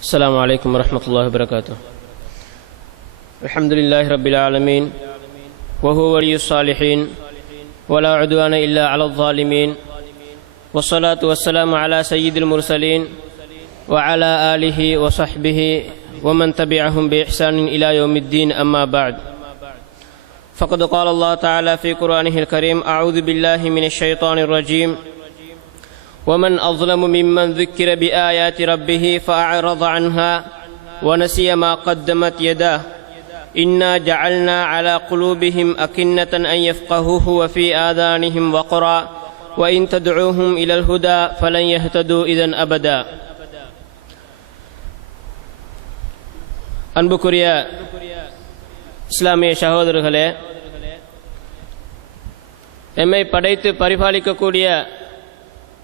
السلام عليكم ورحمة الله وبركاته. الحمد لله رب العالمين وهو ولي الصالحين ولا عدوان إلا على الظالمين والصلاة والسلام على سيد المرسلين وعلى آله وصحبه ومن تبعهم بإحسان إلى يوم الدين أما بعد. فقد قال الله تعالى في قرآنه الكريم أعوذ بالله من الشيطان الرجيم. ومن أظلم ممن ذكر بآيات ربه فأعرض عنها ونسي ما قدمت يداه إنا جعلنا على قلوبهم أكنة أن يفقهوه وفي آذانهم وقرا وإن تدعوهم إلى الهدى فلن يهتدوا إذا أبدا அன்புக்குரிய இஸ்லாமிய சகோதரர்களே எம்மை படைத்து பரிபாலிக்கக்கூடிய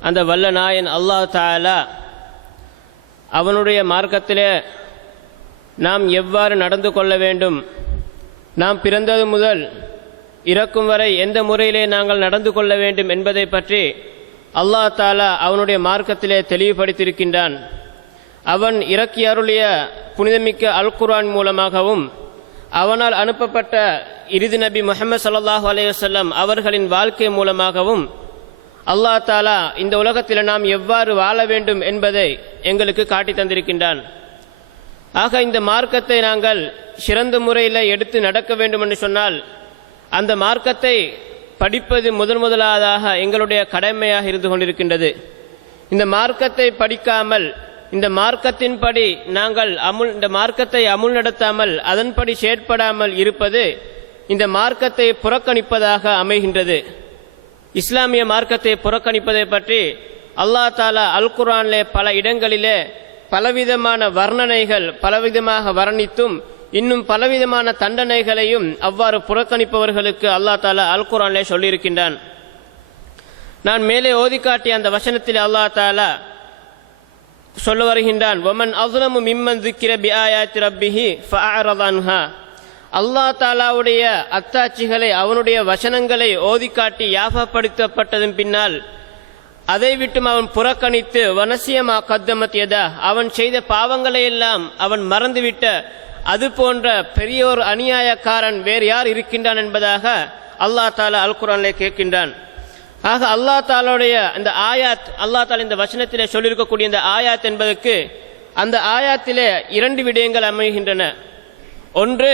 அந்த வல்ல நாயன் அல்லாஹ் தாலா அவனுடைய மார்க்கத்திலே நாம் எவ்வாறு நடந்து கொள்ள வேண்டும்? நாம் பிறந்தது முதல் இறக்கும் வரை எந்த முறையிலே நாங்கள் நடந்து கொள்ள வேண்டும் என்பதை பற்றி அல்லாஹ் தாலா அவனுடைய மார்க்கத்திலே தெளிவுபடுத்தியிருக்கின்றான். அவன் இறக்கி அருளிய புனிதமிக்க அல் குர்ஆன் மூலமாகவும் அவனால் அனுப்பப்பட்ட இறுதி நபி முகமது ஸல்லல்லாஹு அலையுசல்லம் அவர்களின் வாழ்க்கை மூலமாகவும் அல்லாஹ் தாலா இந்த உலகத்தில் நாம் எவ்வாறு வாழ வேண்டும் என்பதை எங்களுக்கு காட்டி தந்திருக்கின்றான். ஆக இந்த மார்க்கத்தை நாங்கள் சிறந்த முறையில் எடுத்து நடக்க வேண்டும் என்று சொன்னால் அந்த மார்க்கத்தை படிப்பது முதன் முதலாவதாக எங்களுடைய கடமையாக இருந்து கொண்டிருக்கின்றது. இந்த மார்க்கத்தை படிக்காமல் இந்த மார்க்கத்தின்படி நாங்கள் அமுல் இந்த மார்க்கத்தை அமுல் நடத்தாமல் அதன்படி செயற்படாமல் இருப்பது இந்த மார்க்கத்தை புறக்கணிப்பதாக அமைகின்றது. இஸ்லாமிய மார்க்கத்தை புறக்கணிப்பதை பற்றி அல்லாஹ் தாலா அல் குரான்லே பல இடங்களிலே பலவிதமான வர்ணனைகள் பலவிதமாக வர்ணித்தும் இன்னும் பலவிதமான தண்டனைகளையும் அவ்வாறு புறக்கணிப்பவர்களுக்கு அல்லாஹ் தாலா அல் குரான்லே சொல்லியிருக்கின்றான். நான் மேலே ஓதி காட்டிய அந்த வசனத்தில் அல்லாஹ் தாலா சொல்ல வருகின்றான் ஒமன் அசுலமு மிம்மன் திக்கிர பி ஆயாத்தி ரப்பிஹி அல்லாஹ் தாலாவுடைய அத்தாட்சிகளை அவனுடைய வசனங்களை ஓதிக்காட்டி யாபப்படுத்தப்பட்டதன் பின்னால் அதை விட்டும் அவன் புறக்கணித்து வனசியமா கத்தமத்தியதா அவன் செய்த பாவங்களை எல்லாம் அவன் மறந்துவிட்ட அது போன்ற பெரியோர் அநியாயக்காரன் வேறு யார் இருக்கின்றான் என்பதாக அல்லாஹ் தாலா அல் குரானிலே கேட்கின்றான். ஆக அல்லா தாலாவுடைய அந்த ஆயாத் அல்லா தாலா இந்த வசனத்திலே சொல்லியிருக்கக்கூடிய இந்த ஆயாத் என்பதற்கு அந்த ஆயாத்திலே இரண்டு விடயங்கள் அமைகின்றன. ஒன்று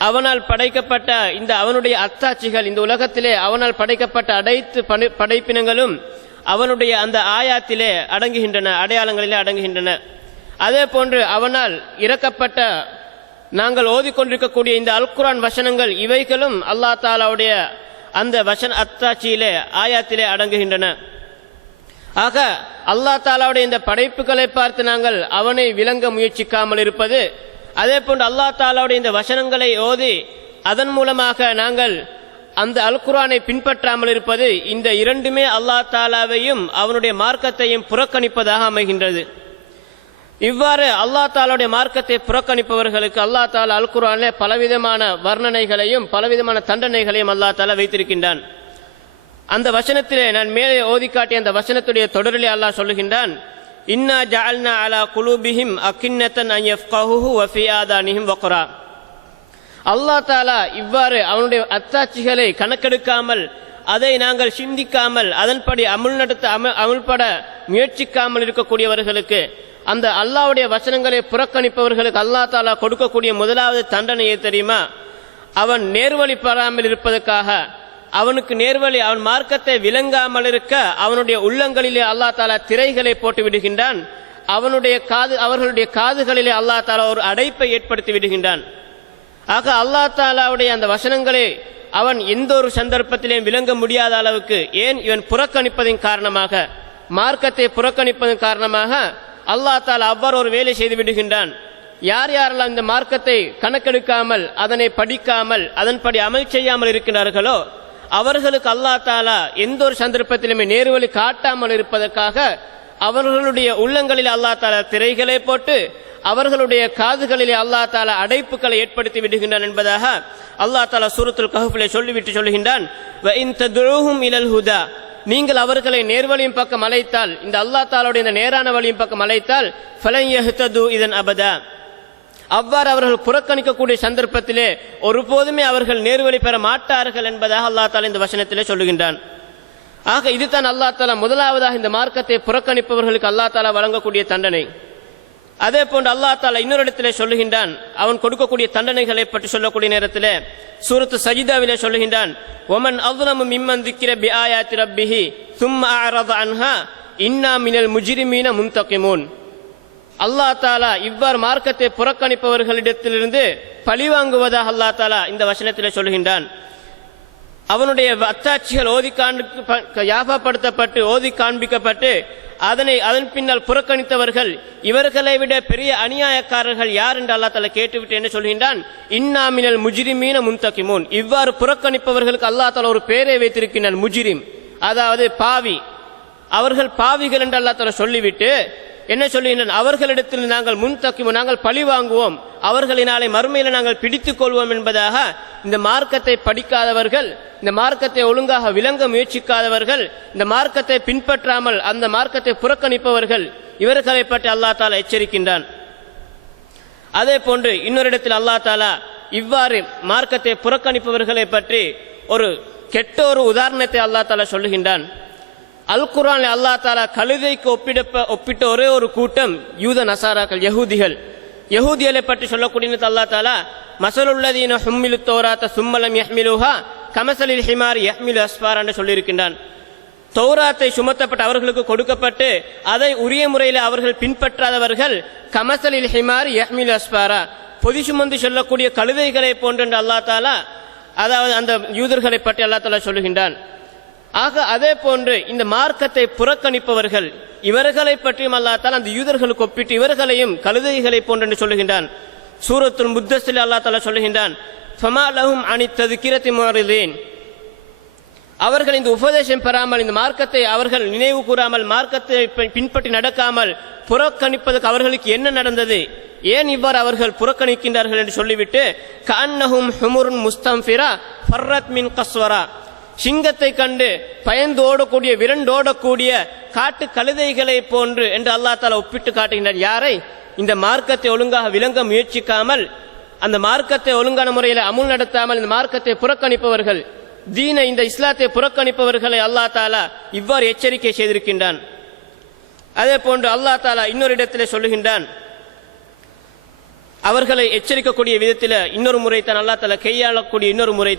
அவனால் படைக்கப்பட்ட இந்த அவனுடைய அத்தாட்சிகள் இந்த உலகத்திலே அவனால் படைக்கப்பட்ட அனைத்து படை- படைப்பினங்களும் அவனுடைய அந்த ஆயாத்திலே அடங்குகின்றன அடையாளங்களிலே அடங்குகின்றன. அதே போன்று அவனால் இறக்கப்பட்ட நாங்கள் ஓதிக்கொண்டிருக்கக்கூடிய இந்த அல்குரான் வசனங்கள் இவைகளும் அல்லா தாலாவுடைய அந்த வசன அத்தாட்சியிலே ஆயாத்திலே அடங்குகின்றன. ஆக அல்லா தாலாவுடைய இந்த படைப்புகளை பார்த்து நாங்கள் அவனை விளங்க முயற்சிக்காமல் இருப்பது அதே போன்று அல்லா தாலாவுடைய இந்த வசனங்களை ஓதி அதன் மூலமாக நாங்கள் அந்த அல் குரானை பின்பற்றாமல் இருப்பது இந்த இரண்டுமே அல்லா தாலாவையும் அவனுடைய மார்க்கத்தையும் புறக்கணிப்பதாக அமைகின்றது. இவ்வாறு அல்லா தாலாவுடைய மார்க்கத்தை புறக்கணிப்பவர்களுக்கு அல்லா தாலா அல் குர்ஆனிலே பலவிதமான வர்ணனைகளையும் பலவிதமான தண்டனைகளையும் அல்லா தாலா வைத்திருக்கின்றான். அந்த வசனத்திலே நான் மேலே ஓதி காட்டிய அந்த வசனத்துடைய தொடரிலே அல்லாஹ் சொல்லுகின்றான் இன்னா ஜஅல்னா அலா குலூபிஹிம் அக்கின்னத்தன் அன் யஃப்கஹுஹு வ ஃபீ ஆதானிஹிம் வக்ரா அல்லாஹ் தாலா இவ்வாறு அவனுடைய அத்தாட்சிகளை கணக்கெடுக்காமல் அதை நாங்கள் சிந்திக்காமல் அதன்படி அமுல் நடத்த அமுல்பட முயற்சிக்காமல் இருக்கக்கூடியவர்களுக்கு அந்த அல்லாவுடைய வசனங்களை புறக்கணிப்பவர்களுக்கு அல்லாஹ் தாலா கொடுக்கக்கூடிய முதலாவது தண்டனையை தெரியுமா? அவன் நேர்வழி பெறாமல் இருப்பதற்காக அவனுக்கு நேர்வழி அவன் மார்க்கத்தை விளங்காமல் இருக்க அவனுடைய உள்ளங்களிலே அல்லாஹ் தாலா திரைகளை போட்டு விடுகின்றான். அவனுடைய காது அவர்களுடைய காதுகளிலே அல்லாஹ் தாலா ஒரு அடைப்பை ஏற்படுத்தி விடுகின்றான். ஆக அல்லாஹ் தாலாவுடைய அந்த வசனங்களை அவன் எந்த ஒரு சந்தர்ப்பத்திலேயும் விளங்க முடியாத அளவுக்கு ஏன் இவன் புறக்கணிப்பதின் காரணமாக மார்க்கத்தை புறக்கணிப்பதன் காரணமாக அல்லாஹ் தாலா அவ்வாறு ஒரு வேலை செய்து விடுகின்றான். யார் யாரெல்லாம் இந்த மார்க்கத்தை கணக்கெடுக்காமல் அதனை படிக்காமல் அதன்படி அமல் செய்யாமல் இருக்கின்றார்களோ அவர்களுக்கு அல்லா தாலா எந்த ஒரு சந்தர்ப்பத்திலுமே நேர்வழி காட்டாமல் இருப்பதற்காக அவர்களுடைய உள்ளங்களில் அல்லாஹ் தாலா திரைகளை போட்டு அவர்களுடைய காதுகளிலே அல்லாஹ் தாலா அடைப்புகளை ஏற்படுத்தி விடுகின்றான் என்பதாக அல்லாஹ் தாலா சூரத்துல் கஹஃபிலே சொல்லிவிட்டு சொல்லுகின்றான். இலல் ஹுதா. நீங்கள் அவர்களை நேர்வழியின் பக்கம் அழைத்தால் இந்த அல்லா தாலாவுடைய இந்த நேரான வழியின் பக்கம் அழைத்தால் இதன் அபதா. அவ்வாறு அவர்கள் புறக்கணிக்கக்கூடிய சந்தர்ப்பத்திலே ஒருபோதுமே அவர்கள் நேர்வழி பெற மாட்டார்கள் என்பதாக அல்லா தாலா இந்த வசனத்திலே சொல்லுகின்றான். ஆக இதுதான் அல்லா தாலா முதலாவதாக இந்த மார்க்கத்தை புறக்கணிப்பவர்களுக்கு அல்லா தாலா வழங்கக்கூடிய தண்டனை. அதே போன்று அல்லா தாலா இன்னொரு இடத்திலே சொல்லுகின்றான். அவன் கொடுக்கக்கூடிய தண்டனைகளை பற்றி சொல்லக்கூடிய நேரத்திலே சூரத்து சஜிதாவிலே சொல்லுகின்றான். ஒமன் அவ்லமு மிம்மன் திக்கிற பி ஆயாத்தி ரப்பிஹி சும்ம அன்ஹா இன்னா மினல் முஜ்ரிமீன முன்தகிமூன் அல்லாஹ் தாலா இவ்வாறு மார்க்கத்தை புறக்கணிப்பவர்களிடத்திலிருந்து பழிவாங்குவதாக அல்லாஹ் தாலா இந்த வசனத்திலே சொல்கின்றான். அவனுடைய அத்தாட்சிகள் ஓதி யாபப்படுத்தப்பட்டு ஓதி காண்பிக்கப்பட்டு அதனை அதன் பின்னால் புறக்கணித்தவர்கள் இவர்களை விட பெரிய அநியாயக்காரர்கள் யார் என்று அல்லா தலா கேட்டுவிட்டு என்ன சொல்கின்றான்? இன்னாமினல் முஜிரிமீன முன்தகிமூன். இவ்வாறு புறக்கணிப்பவர்களுக்கு அல்லா தலா ஒரு பேரை வைத்திருக்கின்றான் முஜிரிம். அதாவது பாவி. அவர்கள் பாவிகள் என்று அல்லா தலா சொல்லிவிட்டு என்ன சொல்லுகின்றன? அவர்களிடத்தில் நாங்கள் முன் முன்தக்கிமோ நாங்கள் பழி வாங்குவோம். அவர்களினாலே நாளை மறுமையில் நாங்கள் பிடித்துக் கொள்வோம் என்பதாக இந்த மார்க்கத்தை படிக்காதவர்கள் இந்த மார்க்கத்தை ஒழுங்காக விளங்க முயற்சிக்காதவர்கள் இந்த மார்க்கத்தை பின்பற்றாமல் அந்த மார்க்கத்தை புறக்கணிப்பவர்கள் இவர்களை பற்றி அல்லா தாலா எச்சரிக்கின்றான். அதே போன்று இன்னொரு இடத்தில் அல்லா தாலா இவ்வாறு மார்க்கத்தை புறக்கணிப்பவர்களை பற்றி ஒரு கெட்ட ஒரு உதாரணத்தை அல்லா தாலா சொல்லுகின்றான். அல் குரான் அல்லா தாலா கழுதைக்கு ஒப்பிடப்ப ஒப்பிட்ட ஒரே ஒரு கூட்டம் யூத நசாராக்கள் யகூதிகள் யகூதிகளை பற்றி சொல்லக்கூடிய அல்லா தாலா மசலுள்ளதீன ஹும்மிலு தோராத்த சும்மலம் யஹ்மிலுஹா கமசலில் ஹிமார் யஹ்மிலு அஸ்பார் என்று சொல்லியிருக்கின்றான். தௌராத்தை சுமத்தப்பட்ட அவர்களுக்கு கொடுக்கப்பட்டு அதை உரிய முறையில் அவர்கள் பின்பற்றாதவர்கள் கமசலில் ஹிமார் யஹ்மில் அஸ்பாரா பொதி சுமந்து சொல்லக்கூடிய கழுதைகளை போன்றென்று அல்லா தாலா அதாவது அந்த யூதர்களை பற்றி அல்லா தாலா சொல்லுகின்றான். ஆக அதே போன்று இந்த மார்க்கத்தை புறக்கணிப்பவர்கள் இவர்களை பற்றியும் அல்லாத்தால் அந்த யூதர்களுக்கு ஒப்பிட்டு இவர்களையும் கழுதைகளை போன்று சொல்லுகின்றான். சூரத்துல் முத்தஸில் அல்லா தாலா சொல்லுகின்றான் ஃபமாலஹும் அணித்தது கீரத்தி மாறுதேன் அவர்கள் இந்த உபதேசம் பெறாமல் இந்த மார்க்கத்தை அவர்கள் நினைவு கூறாமல் மார்க்கத்தை பின்பற்றி நடக்காமல் புறக்கணிப்பதற்கு அவர்களுக்கு என்ன நடந்தது? ஏன் இவ்வாறு அவர்கள் புறக்கணிக்கின்றார்கள் என்று சொல்லிவிட்டு கண்ணஹும் ஹுமுருன் முஸ்தம்பிரா ஃபர்ரத் மின் கஸ்வரா. சிங்கத்தை கண்டு பயந்து ஓடக்கூடிய விரண்டோடக்கூடிய காட்டு கழுதைகளை போன்று என்று அல்லா தாலா ஒப்பிட்டு காட்டுகின்றார் யாரை? இந்த மார்க்கத்தை ஒழுங்காக விளங்க முயற்சிக்காமல் அந்த மார்க்கத்தை ஒழுங்கான முறையில் அமுல் நடத்தாமல் இந்த மார்க்கத்தை புறக்கணிப்பவர்கள் தீன இந்த இஸ்லாத்தை புறக்கணிப்பவர்களை அல்லா தாலா இவ்வாறு எச்சரிக்கை செய்திருக்கின்றான். அதே போன்று அல்லா தாலா இன்னொரு இடத்திலே சொல்லுகின்றான் அவர்களை எச்சரிக்கக்கூடிய விதத்தில் இன்னொரு முறை தான் அல்லா தாலா கையாளக்கூடிய இன்னொரு முறை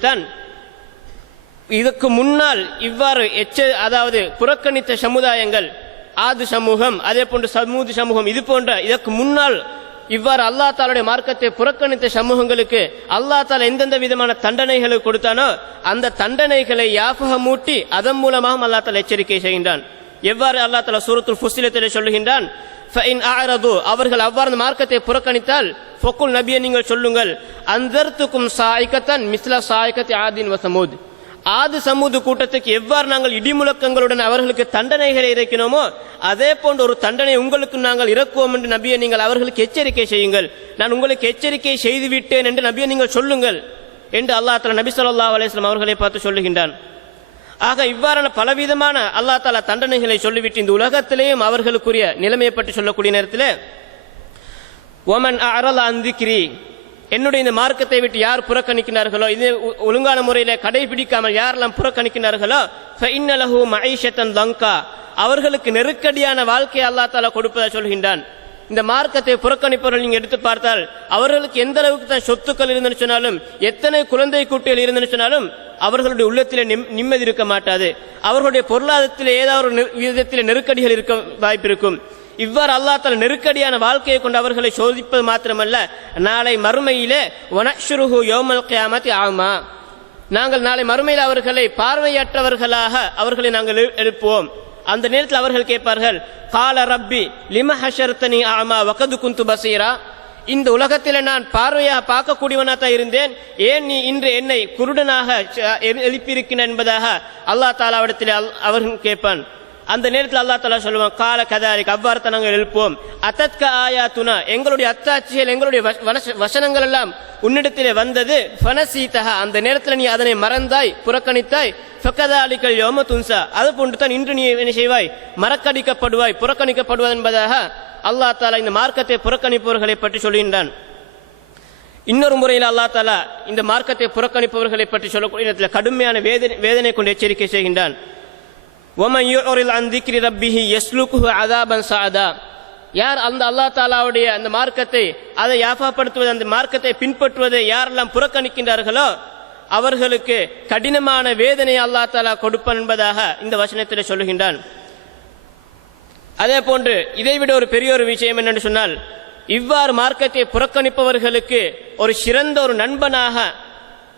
இதுக்கு இதற்கு முன்னால் இவ்வாறு எச்ச அதாவது புறக்கணித்த சமுதாயங்கள் ஆது சமூகம் அதே போன்று சமூதி சமூகம் இது போன்ற இதற்கு முன்னால் இவ்வாறு அல்லா தாலுடைய மார்க்கத்தை புறக்கணித்த சமூகங்களுக்கு அல்லா தால எந்தெந்த விதமான தண்டனைகளை கொடுத்தானோ அந்த தண்டனைகளை யாபகமூட்டி அதன் மூலமாக அல்லா தால எச்சரிக்கை செய்கின்றான். எவ்வாறு அல்லா தால சூரத்துல் ஃபுசிலத்திலே சொல்லுகின்றான் அவர்கள் அவ்வாறு மார்க்கத்தை புறக்கணித்தால் ஃபொக்குல் நபியை நீங்கள் சொல்லுங்கள் அந்தர்த்துக்கும் சாய்க்கத்தான் மிஸ்லா சாய்க்கத்தை ஆதீன் வசமூத் ஆது சமூது கூட்டத்துக்கு எவ்வாறு நாங்கள் இடிமுழக்கங்களுடன் அவர்களுக்கு தண்டனைகளை இறக்கினோமோ அதே போன்ற ஒரு தண்டனை உங்களுக்கு நாங்கள் இறக்குவோம் என்று நபியை நீங்கள் அவர்களுக்கு எச்சரிக்கை செய்யுங்கள். நான் உங்களுக்கு எச்சரிக்கை செய்து விட்டேன் என்று நபியை நீங்கள் சொல்லுங்கள் என்று அல்லா தலா நபி சொல்லா அலிஸ்லாம் அவர்களை பார்த்து சொல்லுகின்றான். ஆக இவ்வாறான பலவிதமான அல்லா தாலா தண்டனைகளை சொல்லிவிட்டு இந்த உலகத்திலேயும் அவர்களுக்குரிய நிலைமையை பற்றி சொல்லக்கூடிய நேரத்தில் ஒமன் அரல் அந்திக்கிரி என்னுடைய இந்த மார்க்கத்தை விட்டு யார் புறக்கணிக்கிறார்களோ இது ஒழுங்கான முறையில் கடைபிடிக்காமல் யாரெல்லாம் புறக்கணிக்கிறார்களோ ஃபைன்னலஹு மஐஷத்தன் லங்கா அவர்களுக்கு நெருக்கடியான வாழ்க்கையை அல்லா தாலா கொடுப்பதை சொல்கின்றான். இந்த மார்க்கத்தை புறக்கணிப்பவர்கள் நீங்கள் எடுத்து பார்த்தால் அவர்களுக்கு எந்த அளவுக்கு தான் சொத்துக்கள் இருந்துன்னு சொன்னாலும் எத்தனை குழந்தை குட்டிகள் இருந்துன்னு சொன்னாலும் அவர்களுடைய உள்ளத்தில் நிம்மதி இருக்க மாட்டாது. அவர்களுடைய பொருளாதாரத்தில் ஏதாவது ஒரு விதத்தில் நெருக்கடிகள் இருக்க வாய்ப்பு இருக்கும். இவ்வாறு அல்லாத்தால் நெருக்கடியான வாழ்க்கையை கொண்டு அவர்களை சோதிப்பது மாத்திரமல்ல. நாளை மறுமையிலே வனஷுருஹு யோமல் கியாமத்தி ஆமா நாங்கள் நாளை மறுமையில் அவர்களை பார்வையற்றவர்களாக அவர்களை நாங்கள் எழுப்புவோம். அந்த நேரத்தில் அவர்கள் கேட்பார்கள் கால ரப்பி லிம ஹஷர்தனி ஆமா வகது குந்து பசீரா? இந்த உலகத்தில் நான் பார்வையாக பார்க்கக்கூடியவனாக தான் இருந்தேன். ஏன் நீ இன்று என்னை குருடனாக எழுப்பியிருக்கிறேன் என்பதாக அல்லா தாலாவிடத்தில் அவர்கள் கேட்பான். அந்த நேரத்தில் அல்லா தலா சொல்லுவான் கால கதாரிக் அவ்வாறு நாங்கள் எழுப்போம் அத்தத்க ஆயாத்துனா எங்களுடைய அத்தாட்சிகள் எங்களுடைய வசனங்கள் எல்லாம் உன்னிடத்திலே வந்தது. ஃபனசீதஹா அந்த நேரத்தில் நீ அதனை மறந்தாய் புறக்கணித்தாய். ஃபக்கதாலிக்கல் யோம துன்சா அது போன்று தான் இன்று நீ என்ன செய்வாய்? மறக்கடிக்கப்படுவாய் புறக்கணிக்கப்படுவாய் என்பதாக அல்லாஹ் தாலா இந்த மார்க்கத்தை புறக்கணிப்பவர்களை பற்றி சொல்கின்றான். இன்னொரு முறையில் அல்லா தாலா இந்த மார்க்கத்தை புறக்கணிப்பவர்களை பற்றி சொல்லக்கூடிய இடத்துல கடுமையான வேதனை வேதனை கொண்டு எச்சரிக்கை செய்கின்றான். ஒமன் யூரில் அந்திக்ரி ரப்பிஹி யஸ்லுக்கு அதாபன் சாதா யார் அந்த அல்லா தாலாவுடைய அந்த மார்க்கத்தை அதை யாபாப்படுத்துவது அந்த மார்க்கத்தை பின்பற்றுவதை யாரெல்லாம் புறக்கணிக்கின்றார்களோ அவர்களுக்கு கடினமான வேதனை அல்லா தாலா கொடுப்பான் என்பதாக இந்த வசனத்தில் சொல்லுகின்றான். அதே போன்று இதைவிட ஒரு பெரிய ஒரு விஷயம் என்னென்னு சொன்னால் இவ்வாறு மார்க்கத்தை புறக்கணிப்பவர்களுக்கு ஒரு சிறந்த ஒரு நண்பனாக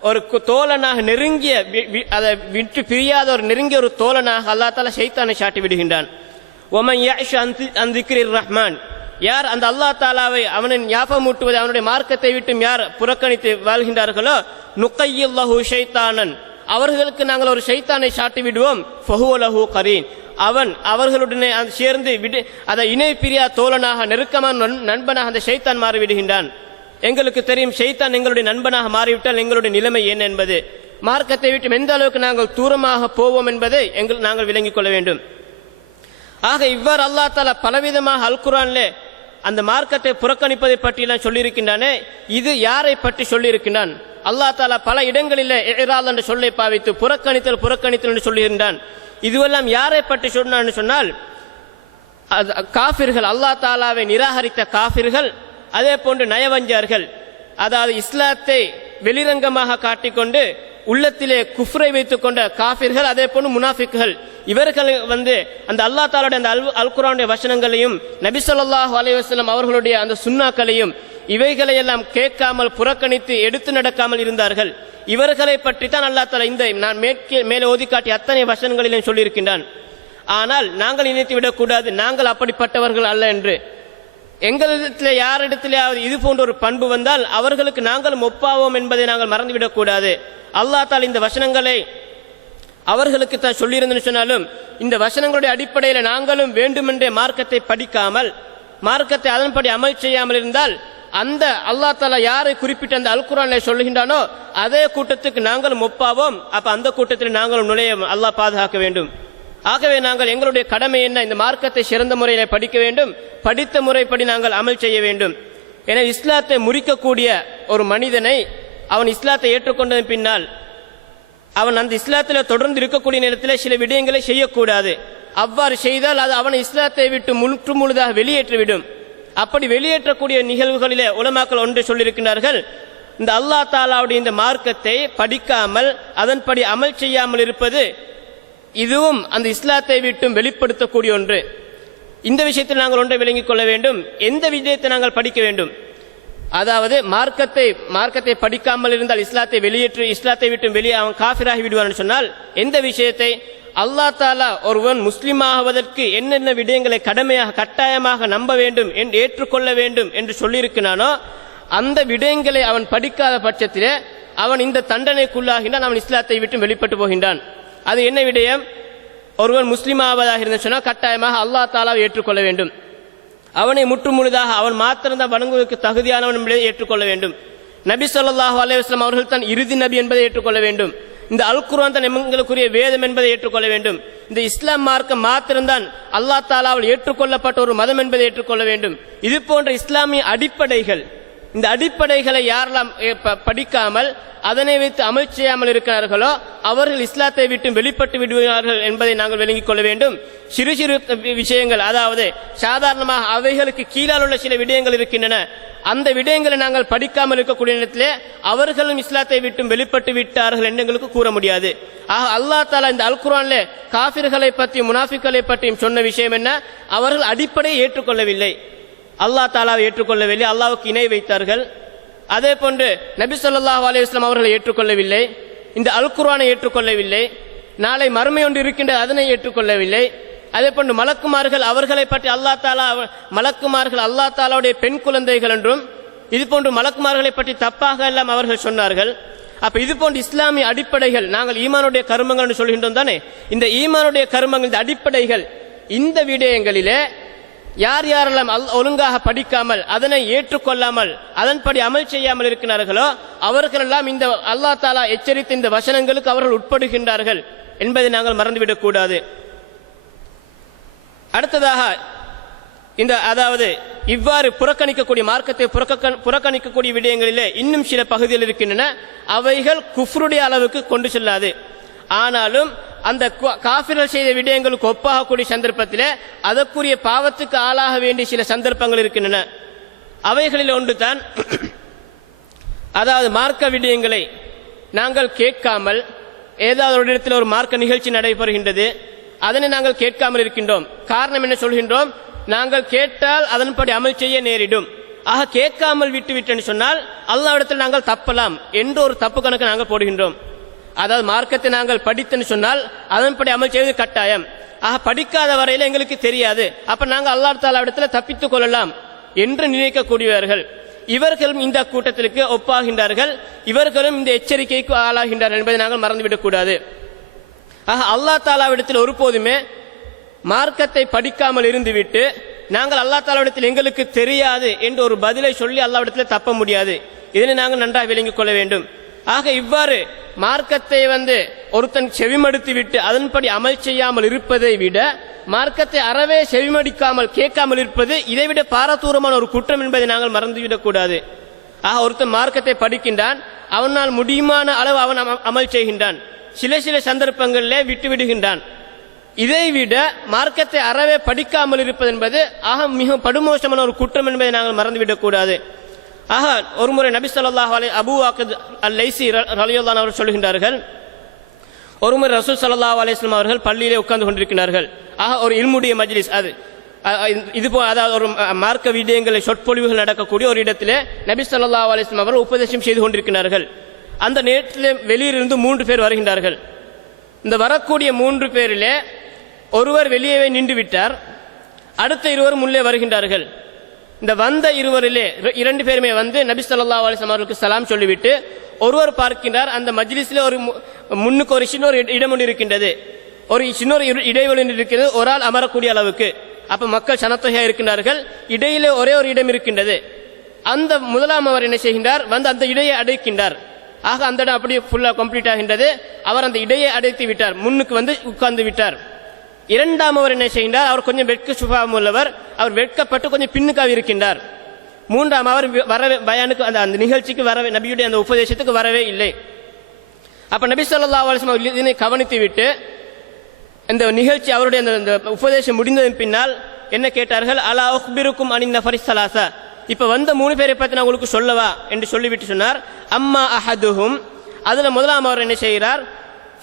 ஒரு தோழனாக நெருங்கிய வி- வி- அதை விட்டு பிரியாத ஒரு நெருங்கிய ஒரு தோழனாக அல்லா தாலா ஷைத்தானை சாட்டி விடுகின்றான். ஒமன் யாஷ் அந்த ரஹ்மான். யார் அந்த அல்லாஹ் தாலாவை அவனின் ஞாபகமூட்டுவது அவனுடைய மார்க்கத்தை விட்டு யார் புறக்கணித்து வாழ்கின்றார்களோ நுக்கையுல்லஹு ஷைத்தானன். அவர்களுக்கு நாங்கள் ஒரு ஷைத்தானை சாட்டி விடுவோம். ஃபஹுவலஹு கரீன். அவன் அவர்களுடனே அது சேர்ந்து விடு அதை இணை பிரியா தோழனாக நெருக்கமான நண்பனாக அந்த ஷைத்தான் மாறிவிடுகின்றான். எங்களுக்கு தெரியும் ஷைத்தான் எங்களுடைய நண்பனாக மாறிவிட்டால் எங்களுடைய நிலைமை என்ன என்பது. மார்க்கத்தை விட்டு எந்த அளவுக்கு நாங்கள் தூரமாக போவோம் என்பதை எங்கள் நாங்கள் விளங்கிக் கொள்ள வேண்டும். ஆக இவ்வாறு அல்லா தாலா பலவிதமாக அல்குரான்ல அந்த மார்க்கத்தை புறக்கணிப்பதை பற்றியெல்லாம் சொல்லியிருக்கின்றானே. இது யாரை பற்றி சொல்லியிருக்கின்றான்? அல்லா தாலா பல இடங்களில் இரால் என்ற சொல்லை பாவித்து புறக்கணித்தல் புறக்கணித்தல் என்று சொல்லியிருந்தான். இதுவெல்லாம் யாரை பற்றி சொன்னான்னு சொன்னால் அது காஃபிர்கள் அல்லாஹ் தாலாவை நிராகரித்த காஃபிர்கள் அதே போன்று நயவஞ்சர்கள் அதாவது இஸ்லாத்தை வெளிரங்கமாக காட்டிக்கொண்டு உள்ளத்திலே குஃப்ரை வைத்துக் கொண்ட காஃபிர்கள் அதே போன்று முனாஃபிக்குகள். இவர்கள் வந்து அந்த அல்லா தாலுடைய அந்த அல் அல்குரானுடைய வசனங்களையும் நபி ஸல்லல்லாஹு அலைஹி அவர்களுடைய அந்த சுண்ணாக்களையும் இவைகளை எல்லாம் கேட்காமல் புறக்கணித்து எடுத்து நடக்காமல் இருந்தார்கள். இவர்களை பற்றி தான் அல்லாஹ் தாலா இந்த நான் மேற்கே மேலே ஓதி காட்டிய அத்தனை வசனங்களிலும் சொல்லியிருக்கின்றான். ஆனால் நாங்கள் நினைத்து விடக்கூடாது நாங்கள் அப்படிப்பட்டவர்கள் அல்ல என்று. எங்களிடத்தில் யாரிடத்திலேயாவது இது போன்ற ஒரு பண்பு வந்தால் அவர்களுக்கு நாங்களும் ஒப்பாவோம் என்பதை நாங்கள் மறந்துவிடக்கூடாது அல்லாஹ் தால் இந்த வசனங்களை அவர்களுக்கு தான் சொல்லியிருந்தேன்னு சொன்னாலும் இந்த வசனங்களுடைய அடிப்படையில் நாங்களும் வேண்டுமென்றே மார்க்கத்தை படிக்காமல் மார்க்கத்தை அதன்படி அமல் செய்யாமல் இருந்தால் அந்த அல்லாஹ் தாலா யாரை குறிப்பிட்ட அந்த அல்குரானை சொல்லுகின்றானோ அதே கூட்டத்துக்கு நாங்களும் ஒப்பாவோம் அப்ப அந்த கூட்டத்தில் நாங்களும் நுழைய அல்லாஹ் பாதுகாக்க வேண்டும். ஆகவே நாங்கள் எங்களுடைய கடமை என்ன? இந்த மார்க்கத்தை சிறந்த முறையில் படிக்க வேண்டும். படித்த முறைப்படி நாங்கள் அமல் செய்ய வேண்டும். என இஸ்லாத்தை முறிக்கக்கூடிய ஒரு மனிதனை அவன் இஸ்லாத்தை ஏற்றுக்கொண்டதன் பின்னால் அவன் அந்த இஸ்லாத்தில் தொடர்ந்து இருக்கக்கூடிய நேரத்தில் சில விடயங்களை செய்யக்கூடாது. அவ்வாறு செய்தால் அது அவனை இஸ்லாத்தை விட்டு முற்று முழுதாக வெளியேற்றிவிடும். அப்படி வெளியேற்றக்கூடிய நிகழ்வுகளிலே உலமாக்கள் ஒன்று சொல்லியிருக்கிறார்கள் இந்த அல்லாஹ் தாலாவுடைய இந்த மார்க்கத்தை படிக்காமல் அதன்படி அமல் செய்யாமல் இருப்பது இதுவும் அந்த இஸ்லாத்தை விட்டும் வெளிப்படுத்தக்கூடிய ஒன்று. இந்த விஷயத்தில் நாங்கள் ஒன்றை விளங்கிக் கொள்ள வேண்டும். எந்த விஷயத்தை நாங்கள் படிக்க வேண்டும்? அதாவது மார்க்கத்தை மார்க்கத்தை படிக்காமல் இருந்தால் இஸ்லாத்தை வெளியேற்று இஸ்லாத்தை விட்டு வெளியே அவன் காஃபிராகி விடுவான் சொன்னால் எந்த விஷயத்தை? அல்லாஹ் தாலா ஒருவன் முஸ்லீம் ஆகுவதற்கு என்னென்ன விடயங்களை கடமையாக கட்டாயமாக நம்ப வேண்டும் என்று ஏற்றுக்கொள்ள வேண்டும் என்று சொல்லியிருக்கிறானோ அந்த விடயங்களை அவன் படிக்காத பட்சத்திலே அவன் இந்த தண்டனைக்குள்ளாகின்றான் அவன் இஸ்லாத்தை விட்டு வெளிப்பட்டு போகின்றான். அது என்ன விடயம்? ஒருவன் முஸ்லீம் ஆவதாக இருந்த சொன்னால் கட்டாயமாக அல்லாஹ் தாலாவை ஏற்றுக்கொள்ள வேண்டும். அவனை முற்றுமுழுதாக அவன் மாத்திரம்தான் வணங்குவதற்கு தகுதியானவன் என்பதை ஏற்றுக்கொள்ள வேண்டும். நபி சொல்லாஹு அலைஹி அவர்கள் தான் இறுதி நபி என்பதை ஏற்றுக்கொள்ள வேண்டும். இந்த அல் குர்ஆன் தான் எங்களுக்குரிய வேதம் என்பதை ஏற்றுக்கொள்ள வேண்டும். இந்த இஸ்லாம் மார்க்கம் மாத்திரம்தான் அல்லாஹ் தாலாவால் ஏற்றுக்கொள்ளப்பட்ட ஒரு மதம் என்பதை ஏற்றுக்கொள்ள வேண்டும். இது போன்ற இஸ்லாமிய அடிப்படைகள் இந்த அடிப்படைகளை யாரெல்லாம் படிக்காமல் அதனை வைத்து அமல் செய்யாமல் இருக்கிறார்களோ அவர்கள் இஸ்லாத்தை விட்டு வெளிப்பட்டு விடுவார்கள் என்பதை நாங்கள் விளங்கிக் கொள்ள வேண்டும். சிறு சிறு வி- விஷயங்கள் அதாவது சாதாரணமாக அவைகளுக்கு கீழால் உள்ள சில விடயங்கள் இருக்கின்றன. அந்த விடயங்களை நாங்கள் படிக்காமல் இருக்கக்கூடிய நேரத்திலே அவர்களும் இஸ்லாத்தை விட்டும் வெளிப்பட்டு விட்டார்கள் என்று எங்களுக்கு கூற முடியாது. ஆக அல்லாஹ் தாலா இந்த அல் குர்ஆனிலே பற்றியும் முனாஃபிக்களை பற்றியும் சொன்ன விஷயம் என்ன? அவர்கள் அடிப்படையை ஏற்றுக்கொள்ளவில்லை. அல்லாஹ் தாலாவை ஏற்றுக்கொள்ளவில்லை அல்லாவுக்கு இணை வைத்தார்கள். அதே போன்று நபி ஸல்லல்லாஹு அலைஹி அவர்களை ஏற்றுக்கொள்ளவில்லை இந்த அல் குர்வானை ஏற்றுக்கொள்ளவில்லை நாளை மறுமை ஒன்று இருக்கின்ற அதனை ஏற்றுக்கொள்ளவில்லை. அதே போன்று மலக்குமார்கள் அவர்களை பற்றி அல்லாஹ் தாலா மலக்குமார்கள் அல்லாஹ் தாலாவுடைய பெண் குழந்தைகள் என்றும் இது போன்று மலக்குமார்களை பற்றி தப்பாக எல்லாம் அவர்கள் சொன்னார்கள். அப்ப இது போன்ற இஸ்லாமிய அடிப்படைகள் நாங்கள் ஈமானுடைய கர்மங்கள் சொல்கின்றோம் தானே? இந்த ஈமானுடைய கருமங்கள் இந்த அடிப்படைகள் இந்த விடயங்களிலே யார் யாரெல்லாம் அல் ஒழுங்காக படிக்காமல் அதனை ஏற்றுக்கொள்ளாமல் அதன்படி அமல் செய்யாமல் இருக்கிறார்களோ அவர்களெல்லாம் இந்த அல்லாஹ் தாலா எச்சரித்த இந்த வசனங்களுக்கு அவர்கள் உட்படுகின்றார்கள் என்பதை நாங்கள் மறந்துவிடக்கூடாது அடுத்ததாக இந்த அதாவது இவ்வாறு புறக்கணிக்கக்கூடிய மார்க்கத்தை புறக்கணிக்கக்கூடிய விடயங்களிலே இன்னும் சில பகுதிகள் இருக்கின்றன. அவைகள் குஃப்ருடைய அளவுக்கு கொண்டு செல்லாது. ஆனாலும் அந்த கு- காஃபிர்கள் செய்த விடயங்களுக்கு ஒப்பாகக்கூடிய சந்தர்ப்பத்தில் அதற்குரிய பாவத்துக்கு ஆளாக வேண்டிய சில சந்தர்ப்பங்கள் இருக்கின்றன. அவைகளில் ஒன்று தான் அதாவது மார்க்க விடயங்களை நாங்கள் கேட்காமல் ஏதாவது ஒரு இடத்தில் ஒரு மார்க்க நிகழ்ச்சி நடைபெறுகின்றது அதனை நாங்கள் கேட்காமல் இருக்கின்றோம். காரணம் என்ன சொல்கின்றோம்? நாங்கள் கேட்டால் அதன்படி அமல் செய்ய நேரிடும். ஆக கேட்காமல் விட்டு விட்டேன்னு சொன்னால் அல்லாவிடத்தில் நாங்கள் தப்பலாம். என்ற ஒரு தப்பு கணக்கு நாங்கள் போடுகின்றோம். அதாவது மார்க்கத்தை நாங்கள் படித்தேன்னு சொன்னால் அதன்படி அமல் செய்வது கட்டாயம். ஆக படிக்காத வரையில் எங்களுக்கு தெரியாது. அப்ப நாங்கள் அல்லாஹ் தாலாவிடத்துல தப்பித்துக் கொள்ளலாம் என்று நினைக்கக்கூடியவர்கள். இவர்களும் இந்த கூட்டத்திற்கு ஒப்பாகின்றார்கள். இவர்களும் இந்த எச்சரிக்கைக்கு ஆளாகின்றார்கள் என்பதை நாங்கள் மறந்துவிடக்கூடாது. ஆக அல்லாஹ் தாலாவிடத்தில் ஒருபோதுமே மார்க்கத்தை படிக்காமல் இருந்துவிட்டு நாங்கள் அல்லாஹ் தாலாவிடத்தில் எங்களுக்கு தெரியாது என்று ஒரு பதிலை சொல்லி அல்லாவிடத்தில் தப்ப முடியாது. இதனை நாங்கள் நன்றாக விளங்கிக் கொள்ள வேண்டும். ஆக இவ்வாறு மார்க்கத்தை வந்து ஒருத்தன் செவிமடுத்து விட்டு அதன்படி அமல் செய்யாமல் இருப்பதை விட மார்க்கத்தை அறவே செவிமடிக்காமல் கேட்காமல் இருப்பது இதைவிட பாரதூரமான ஒரு குற்றம் என்பதை நாங்கள் மறந்துவிடக் கூடாது. ஆக ஒருத்தன் மார்க்கத்தை படிக்கின்றான் அவனால் முடியுமான அளவு அவன் அமல் செய்கின்றான். சில சில சந்தர்ப்பங்களிலே விட்டு விடுகின்றான். இதை விட மார்க்கத்தை அறவே படிக்காமல் இருப்பது என்பது ஆக மிக படுமோசமான ஒரு குற்றம் என்பதை நாங்கள் மறந்துவிடக் கூடாது. ஆக ஒருமுறை நபி சொல்லாஹ் அலி அபூ அகத் அல் லைசி ரலியுல்லான் அவர்கள் சொல்கின்றார்கள் ஒருமுறை ரசூல் ஸல்லல்லாஹு அலிஸ்லாம் அவர்கள் பள்ளியிலே உட்கார்ந்து கொண்டிருக்கிறார்கள். ஆக ஒரு இல்முடைய மஜ்லிஸ் அது. இது போ அதாவது ஒரு மார்க்க விடயங்களை சொற்பொழிவுகள் நடக்கக்கூடிய ஒரு இடத்திலே நபி ஸல்லல்லாஹு அலிஸ்லாம் அவர்கள் உபதேசம் செய்து கொண்டிருக்கிறார்கள். அந்த நேரத்திலே வெளியிலிருந்து மூன்று பேர் வருகின்றார்கள். இந்த வரக்கூடிய மூன்று பேரிலே ஒருவர் வெளியே நின்று விட்டார். அடுத்த இருவர் முன்னே வருகின்றார்கள். இந்த வந்த இருவரிலே இரண்டு பேருமே வந்து நபி சொல்லா அலிஸ்லாம் அவர்களுக்கு சலாம் சொல்லிவிட்டு ஒருவர் பார்க்கின்றார். அந்த மஜ்லிஸில் ஒரு மு- முன்னுக்கு ஒரு சின்ன ஒரு இடம் ஒன்று இருக்கின்றது. ஒரு சின்ன ஒரு இரு- இடைவெளி இருக்கிறது ஒரு ஆள் அமரக்கூடிய அளவுக்கு. அப்ப மக்கள் சனத்தொகையாக இருக்கின்றார்கள். இடையிலே ஒரே ஒரு இடம் இருக்கின்றது. அந்த முதலாம் அவர் என்ன செய்கின்றார்? வந்து அந்த இடையை அடைக்கின்றார். ஆக அந்த இடம் அப்படியே ஃபுல்லா கம்ப்ளீட் ஆகின்றது. அவர் அந்த இடையை அடைத்து விட்டார். முன்னுக்கு வந்து உட்கார்ந்து விட்டார். இரண்டாம் அவர் என்ன செய்கின்றார்? அவர் கொஞ்சம் வெட்க சுபாவம் உள்ளவர். அவர் வெட்கப்பட்டு கொஞ்சம் பின்னுக்காக இருக்கின்றார். மூன்றாம் அவர் வர வரவே பயானுக்கு அந்த அந்த நிகழ்ச்சிக்கு வரவே நபியுடைய அந்த உபதேசத்துக்கு வரவே இல்லை. அப்ப நபி சொல்லா அலைஹி அவர் இதனை கவனித்து விட்டு இந்த நிகழ்ச்சி அவருடைய அந்த அந்த உபதேசம் முடிந்ததன் பின்னால் என்ன கேட்டார்கள்? அலா உக்பிருக்கும் அணிந்த ஃபரிசலாசா ஸலாஸா இப்ப வந்த மூணு பேரை பத்தி நான் உங்களுக்கு சொல்லவா? என்று சொல்லிவிட்டு சொன்னார். அம்மா அஹதுஹும். அதுல முதலாம் அவர் என்ன செய்கிறார்?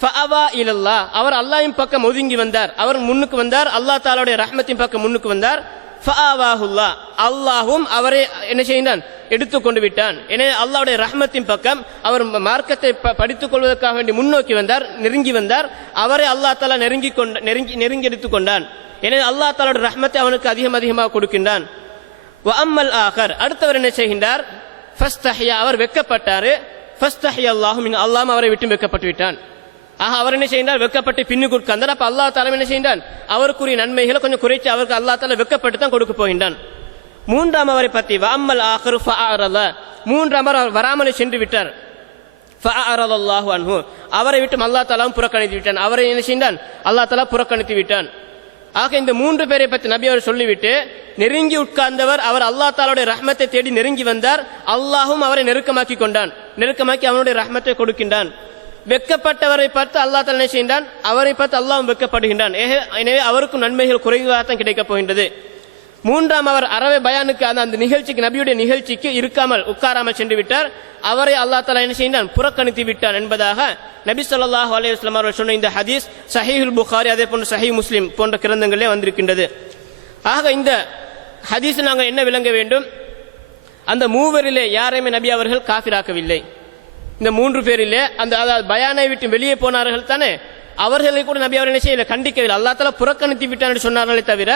ஃபஅவா இலல்லா அவர் அல்லாஹ்வின் பக்கம் ஒதுங்கி வந்தார். அவர் முன்னுக்கு வந்தார். அல்லாஹ் தாலாவுடைய ரஹ்மத்தின் பக்கம் முன்னுக்கு வந்தார். ஃபஅவாஹுல்லா அல்லாஹும் அவரை என்ன செய்தான்? எடுத்துக்கொண்டு விட்டான். எனவே அல்லாவுடைய ரஹ்மத்தின் பக்கம் அவர் மார்க்கத்தை ப- படித்துக் கொள்வதற்காக வேண்டி முன்னோக்கி வந்தார் நெருங்கி வந்தார். அவரை அல்லாஹ் தாலா நெருங்கி கொண்ட நெருங்கி நெருங்கி எடுத்துக் கொண்டான். எனவே அல்லாஹ் தாலாவுடைய ரஹ்மத்தை அவனுக்கு அதிகம் அதிகமாக கொடுக்கின்றான். வ அம்மல் ஆகர் அடுத்தவர் என்ன செய்கின்றார்? ஃபஸ்தஹ்யா. அவர் வெக்கப்பட்டாரு. ஃபஸ்தஹ்யா அல்லாஹும் இங்கு அவரை விட்டு வெக்கப்பட்டு விட்டான். ஆக அவர் என்ன செய்தார் வெக்கப்பட்டு பின்னுக்கு உட்கார்ந்தார் அப்ப அல்லாஹ் தாலம் என்ன செய்தான் அவருக்குரிய நன்மைகளை கொஞ்சம் குறைச்சு அவருக்கு அல்லா தாலா வெக்கப்பட்டு தான் கொடுக்க போகின்றான். மூன்றாம் அவரை பற்றி வாமல் ஆகரு மூன்றாம் அவர் வராமலே சென்று விட்டார். அன்ஹு. அவரை விட்டு அல்லாஹ் தாலாவும் புறக்கணித்து விட்டான். அவரை என்ன செய்தான் அல்லாஹ் தாலா புறக்கணித்து விட்டான். ஆக இந்த மூன்று பேரை பற்றி நபி அவர் சொல்லிவிட்டு நெருங்கி உட்கார்ந்தவர் அவர் அல்லாஹ் தாலாவுடைய ரஹ்மத்தை தேடி நெருங்கி வந்தார். அல்லாஹும் அவரை நெருக்கமாக்கி கொண்டான். நெருக்கமாக்கி அவனுடைய ரஹ்மத்தை கொடுக்கின்றான். வெக்கப்பட்டவரை பார்த்து அல்லாஹ் தலை என்ன செய்கின்றான்? அவரை பார்த்து அல்லாவும் வெக்கப்படுகின்றான். எனவே அவருக்கும் நன்மைகள் குறைவாகத்தான் கிடைக்கப் போகின்றது. மூன்றாம் அவர் அறவை பயானுக்கு அந்த அந்த நிகழ்ச்சிக்கு நபியுடைய நிகழ்ச்சிக்கு இருக்காமல் உட்காராமல் சென்று விட்டார். அவரை அல்லா தலா என்ன செய்தான் புறக்கணித்து விட்டான் என்பதாக நபி சொல்லாஹ் அலைஹி வஸல்லம் அவர்கள் சொன்ன இந்த ஹதீஸ் சஹீஹுல் புகாரி அதே போன்ற சஹி முஸ்லீம் போன்ற கிரந்தங்களே வந்திருக்கின்றது. ஆக இந்த ஹதீஸ் நாங்கள் என்ன விளங்க வேண்டும்? அந்த மூவரிலே யாரையுமே நபி அவர்கள் காஃபிராக்கவில்லை இந்த மூன்று பேரிலே அந்த அதாவது பயானை விட்டு வெளியே போனார்கள் தானே? அவர்களை கூட நபி அவர் என்ன செய்யல கண்டிக்கவில்லை. அல்லா புறக்கணித்து விட்டான் என்று சொன்னார்களே தவிர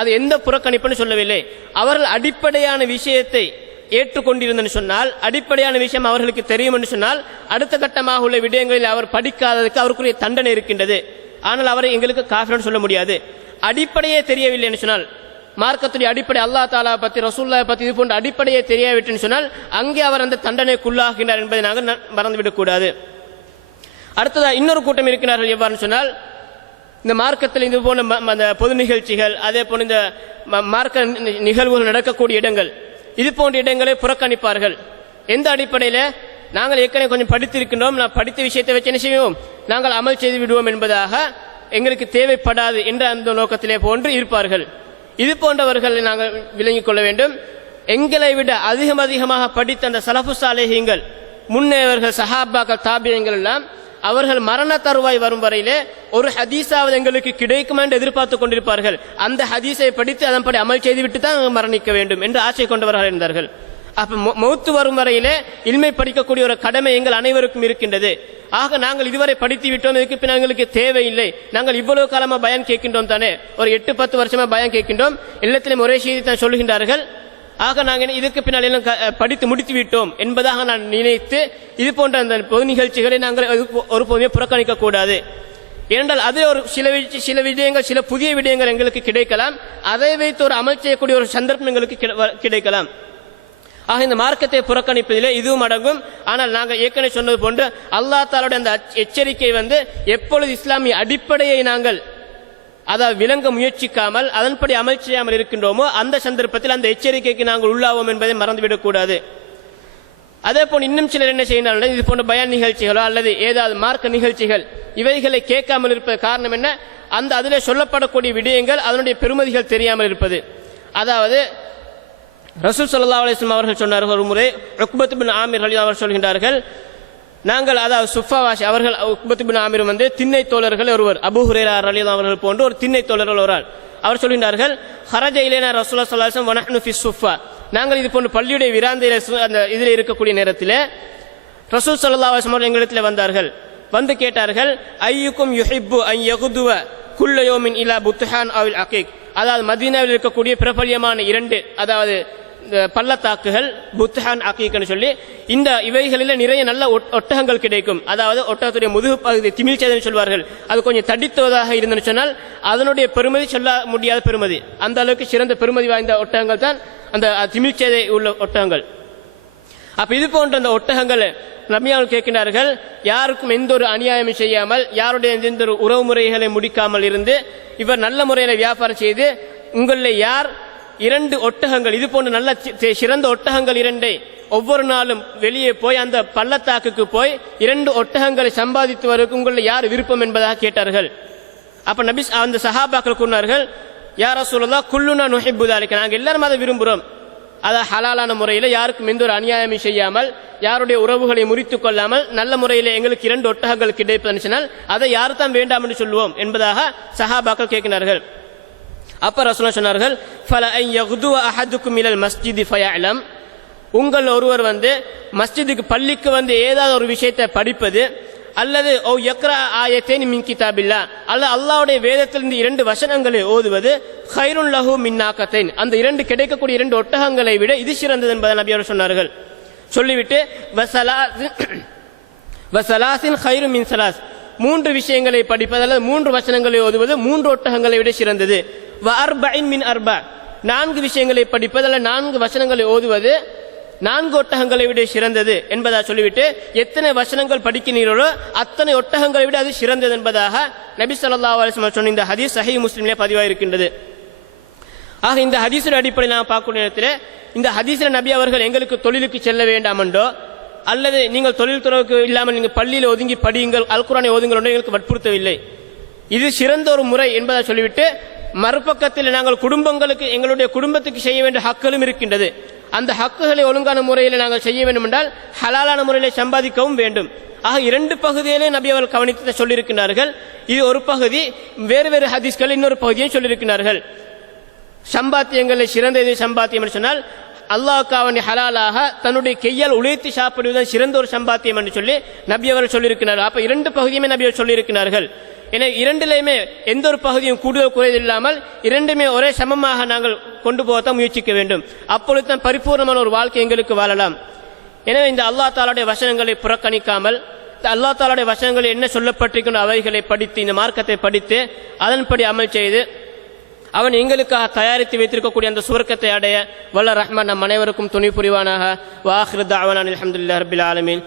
அது எந்த புறக்கணிப்புன்னு சொல்லவில்லை. அவர்கள் அடிப்படையான விஷயத்தை ஏற்றுக்கொண்டிருந்தன்னு சொன்னால் அடிப்படையான விஷயம் அவர்களுக்கு தெரியும் என்று சொன்னால் அடுத்த கட்டமாக உள்ள விடயங்களில் அவர் படிக்காததுக்கு அவருக்குரிய தண்டனை இருக்கின்றது. ஆனால் அவரை எங்களுக்கு காஃபிரன் சொல்ல முடியாது. அடிப்படையே தெரியவில்லை என்று சொன்னால் மார்க்கத்துடைய அடிப்படை அல்லா தாலா பத்தி ரசூல்லா பத்தி இது போன்ற அடிப்படையை தெரியாவிட்டுன்னு சொன்னால் அங்கே அவர் அந்த தண்டனைக்குள்ளாகின்றார் என்பதை நாங்கள் மறந்துவிடக்கூடாது. அடுத்ததாக இன்னொரு கூட்டம் இருக்கிறார்கள் எவ்வாறு சொன்னால் இந்த மார்க்கத்தில் இது போன்ற ம- அந்த பொது நிகழ்ச்சிகள் அதே போல இந்த ம- மார்க்க நிகழ்வுகள் நடக்கக்கூடிய இடங்கள் இது போன்ற இடங்களை புறக்கணிப்பார்கள். எந்த அடிப்படையில்? நாங்கள் ஏற்கனவே கொஞ்சம் படித்திருக்கின்றோம் நான் படித்த விஷயத்தை வச்சு என்ன செய்வோம்? நாங்கள் அமல் செய்து விடுவோம் என்பதாக எங்களுக்கு தேவைப்படாது என்ற அந்த நோக்கத்திலே போன்று இருப்பார்கள். இது போன்றவர்களை நாங்கள் விளங்கிக் கொள்ள வேண்டும். எங்களை விட அதிகம் அதிகமாக படித்த அந்த சலஃபு சாலேஹிங்கள் முன்னேவர்கள் சஹாபாக்கள் தாபியங்கள் எல்லாம் அவர்கள் மரண தருவாய் வரும் வரையிலே ஒரு ஹதீஸாவது எங்களுக்கு கிடைக்குமா என்று எதிர்பார்த்து கொண்டிருப்பார்கள். அந்த ஹதீஸை படித்து அதன்படி அமல் செய்துவிட்டு தான் மரணிக்க வேண்டும் என்று ஆசை கொண்டவர்கள் இருந்தார்கள். அப்ப மௌத்து வரும் வரையிலே இல்மை படிக்கக்கூடிய ஒரு கடமை எங்கள் அனைவருக்கும் இருக்கின்றது. ஆக நாங்கள் இதுவரை படித்து விட்டோம் இதுக்கு பின் எங்களுக்கு தேவையில்லை. நாங்கள் இவ்வளவு காலமா பயன் கேட்கின்றோம் தானே? ஒரு எட்டு பத்து வருஷமா பயம் கேட்கின்றோம். எல்லாத்திலும் ஒரே செய்தி தான் சொல்லுகின்றார்கள். ஆக நாங்கள் இதுக்கு பின்னால் எல்லாம் க- படித்து முடித்து விட்டோம் என்பதாக நான் நினைத்து இது போன்ற அந்த பொது நிகழ்ச்சிகளை நாங்கள் ஒரு- ஒருபோதுமே புறக்கணிக்க கூடாது. ஏனென்றால் அது ஒரு சில சில விடயங்கள் சில புதிய விடயங்கள் எங்களுக்கு கிடைக்கலாம். அதை வைத்து ஒரு அமல் செய்யக்கூடிய ஒரு சந்தர்ப்பம் எங்களுக்கு கிடை- வ- கிடைக்கலாம். ஆக இந்த மார்க்கத்தை புறக்கணிப்பதிலே இதுவும் அடங்கும். ஆனால் நாங்கள் ஏற்கனவே சொன்னது போன்று அல்லா தாலுடைய அந்த அச்- எச்சரிக்கை வந்து எப்பொழுது இஸ்லாமிய அடிப்படையை நாங்கள் அதாவது விளங்க முயற்சிக்காமல் அதன்படி அமல் செய்யாமல் இருக்கின்றோமோ அந்த சந்தர்ப்பத்தில் அந்த எச்சரிக்கைக்கு நாங்கள் உள்ளாவோம் என்பதை மறந்துவிடக்கூடாது அதே போல் இன்னும் சிலர் என்ன செய்கிறார்கள் இது போன்ற பயன் நிகழ்ச்சிகளோ அல்லது ஏதாவது மார்க்க நிகழ்ச்சிகள் இவைகளை கேட்காமல் இருப்பது காரணம் என்ன? அந்த அதிலே சொல்லப்படக்கூடிய விடயங்கள் அதனுடைய பெருமதிகள் தெரியாமல் இருப்பது. அதாவது ரசூல் சல்லா அலிஸ்லாம் அவர்கள் சொன்னார்கள் ஒரு முறை உக்பத் பின் ஆமீர் ரலி அவர் சொல்கின்றார்கள் நாங்கள் அதாவது சுஃபாவாஷி அவர்கள் உக்பத் பின் ஆமீர் வந்து திண்ணை தோழர்கள் ஒருவர் அபு ஹுரைரா ரலி அவர்கள் போன்று ஒரு திண்ணை தோழர்கள் ஒரு ஆள் அவர் சொல்கின்றார்கள் ஹரஜ இலேனா ரசூல்லா ஸல்லல்லாஹு அலைஹி சுஃபா. நாங்கள் இது போன்ற பள்ளியுடைய விராந்தையில் சு- அந்த இதில் இருக்கக்கூடிய நேரத்தில் ரசூல் சல்லா அலைஹி அவர்கள் எங்களிடத்தில் வந்தார்கள். வந்து கேட்டார்கள் ஐயுக்கும் யுஹிப்பு ஐ யகுதுவ குல்ல யோமின் இலா புத்ஹான் அவில் அகீக். அதாவது மதீனாவில் இருக்கக்கூடிய பிரபல்யமான இரண்டு அதாவது பள்ளத்தாக்குகள் புத்ஹான் அகீக்னு சொல்லி இந்த இவைகளில் நிறைய நல்ல ஒட்- ஒட்டகங்கள் கிடைக்கும். அதாவது ஒட்டகத்துடைய முதுகு பகுதி திமிழ்ச்சேதன் சொல்வார்கள். அது கொஞ்சம் தடித்துவதாக இருந்ததுன்னு சொன்னால் அதனுடைய பெருமதி சொல்ல முடியாத பெருமதி. அந்த அளவுக்கு சிறந்த பெருமதி வாய்ந்த ஒட்டகங்கள் தான் அந்த திமிழ்ச்சேதை உள்ள ஒட்டகங்கள். அப்ப இது போன்ற அந்த ஒட்டகங்கள் ரம்யாவில் கேட்கிறார்கள் யாருக்கும் எந்த ஒரு அநியாயமும் செய்யாமல் யாருடைய எந்த ஒரு உறவு முறைகளை முடிக்காமல் இருந்து இவர் நல்ல முறையில் வியாபாரம் செய்து உங்களில் யார் இரண்டு ஒட்டகங்கள் இது போன்ற நல்ல சிறந்த ஒட்டகங்கள் இரண்டை. ஒவ்வொரு நாளும் வெளியே போய் அந்த பள்ளத்தாக்குக்கு போய் இரண்டு ஒட்டகங்களை சம்பாதித்து வருவதற்கு உங்களில் யார் விருப்பம் என்பதாக கேட்டார்கள். அப்ப நபி அந்த சஹாபாக்கள் கூறினார்கள் யார் சொல்லலாம் குல்லுனா நுஹிப்புதாலிக்க நாங்கள் எல்லாரும் அதை விரும்புகிறோம் அதை ஹலாலான முறையில் யாருக்கும் எந்த ஒரு அநியாயமும் செய்யாமல் யாருடைய உறவுகளை முறித்து கொள்ளாமல் நல்ல முறையில் எங்களுக்கு இரண்டு ஒட்டகங்கள் கிடைப்பதுனால் அதை யார் தான் வேண்டாம் என்று சொல்லுவோம் என்பதாக சஹாபாக்கள் கேட்கிறார்கள். அப்ப ரசூலுல்லாஹ் சொன்னார்கள் ஃபல ஐ யகுதுவ அஹதுக்கும் இலல் மஸ்ஜிதி ஃபயஅலம். உங்கள் ஒருவர் வந்து மஸ்ஜிதுக்கு பள்ளிக்கு வந்து ஏதாவது ஒரு விஷயத்தை படிப்பது அல்லது ஓ யக்ரா ஆயத்தேன் மின் கிதாபில்லா அல்ல அல்லாவுடைய வேதத்திலிருந்து இரண்டு வசனங்களை ஓதுவது ஹைருன் லஹு மின்னாக்கத்தேன் அந்த இரண்டு கிடைக்கக்கூடிய இரண்டு ஒட்டகங்களை விட இது சிறந்தது என்பதை நபி அவர் சொன்னார்கள். சொல்லிவிட்டு வசலா வசலாசின் ஹைரு மின் சலாஸ். மூன்று விஷயங்களை படிப்பது அல்லது மூன்று வசனங்களை ஓதுவது மூன்று ஒட்டகங்களை விட சிறந்தது. வ அர்பஇன் மின் அர்பா. நான்கு விஷயங்களை படிப்பது அல்லது நான்கு வசனங்களை ஓதுவது நான்கு ஒட்டகங்களை விட சிறந்தது என்பதா சொல்லிவிட்டு எத்தனை வசனங்கள் படிக்கிறீர்களோ அத்தனை ஒட்டகங்களை விட அது சிறந்தது என்பதாக நபி சொல்லா அலைஹி சொன்ன இந்த ஹதீஸ் சஹி முஸ்லிம்லே பதிவாயிருக்கின்றது. ஆக இந்த ஹதீஸின் அடிப்படையில் நாம் பார்க்கக்கூடிய நேரத்தில் இந்த ஹதீஸில் நபி அவர்கள் எங்களுக்கு தொழிலுக்கு செல்ல வேண்டாம் என்றோ அல்லது நீங்கள் தொழில் துறவுக்கு இல்லாமல் நீங்கள் பள்ளியில் ஒதுங்கி படியுங்கள் அல்குரானை ஓதுங்கள் என்று எங்களுக்கு வற்புறுத்தவில்லை. இது சிறந்த ஒரு முறை என்பதை சொல்லிவிட்டு மறுபக்கத்தில் நாங்கள் குடும்பங்களுக்கு எங்களுடைய குடும்பத்துக்கு செய்ய வேண்டிய ஹக்களும் இருக்கின்றது. அந்த ஹக்குகளை ஒழுங்கான முறையில் நாங்கள் செய்ய வேண்டும் என்றால் ஹலாலான முறையில் சம்பாதிக்கவும் வேண்டும். ஆக இரண்டு பகுதியிலே நபி அவர்கள் கவனித்து சொல்லியிருக்கிறார்கள் இது ஒரு பகுதி வேறு வேறு ஹதீஸ்கள் இன்னொரு பகுதியும் சொல்லியிருக்கிறார்கள் சம்பாத்தியங்களை சிறந்த எது சம்பாத்தியம் என்று சொன்னால் அல்லாஹ்க்காவணி ஹலாலாக தன்னுடைய கையால் உழைத்து சாப்பிடுவதுதான் சிறந்த ஒரு சம்பாத்தியம் என்று சொல்லி நபி அவர்கள் சொல்லியிருக்கிறார்கள். அப்ப இரண்டு பகுதியுமே நபி அவர் சொல்லியிருக்கிறார்கள். என இரண்டிலையுமே எந்த ஒரு பகுதியும் கூடுதல் குறைவு இல்லாமல் இரண்டுமே ஒரே சமமாக நாங்கள் கொண்டு போகத்தான் முயற்சிக்க வேண்டும். அப்பொழுது தான் பரிபூர்ணமான ஒரு வாழ்க்கை எங்களுக்கு வாழலாம். எனவே இந்த அல்லாஹ் தாலாடைய வசனங்களை புறக்கணிக்காமல் அல்லா அல்லாஹ் வசனங்கள் என்ன சொல்லப்பட்டிருக்கின்ற அவைகளை படித்து இந்த மார்க்கத்தை படித்து அதன்படி அமல் செய்து அவன் எங்களுக்காக தயாரித்து வைத்திருக்கக்கூடிய அந்த சுவர்க்கத்தை அடைய வல்ல ரஹ்மான் நம் அனைவருக்கும் துணை புரிவானாக. வாஹிரு தாவனான் அலமதுல்லா ரபில் ஆலமின்.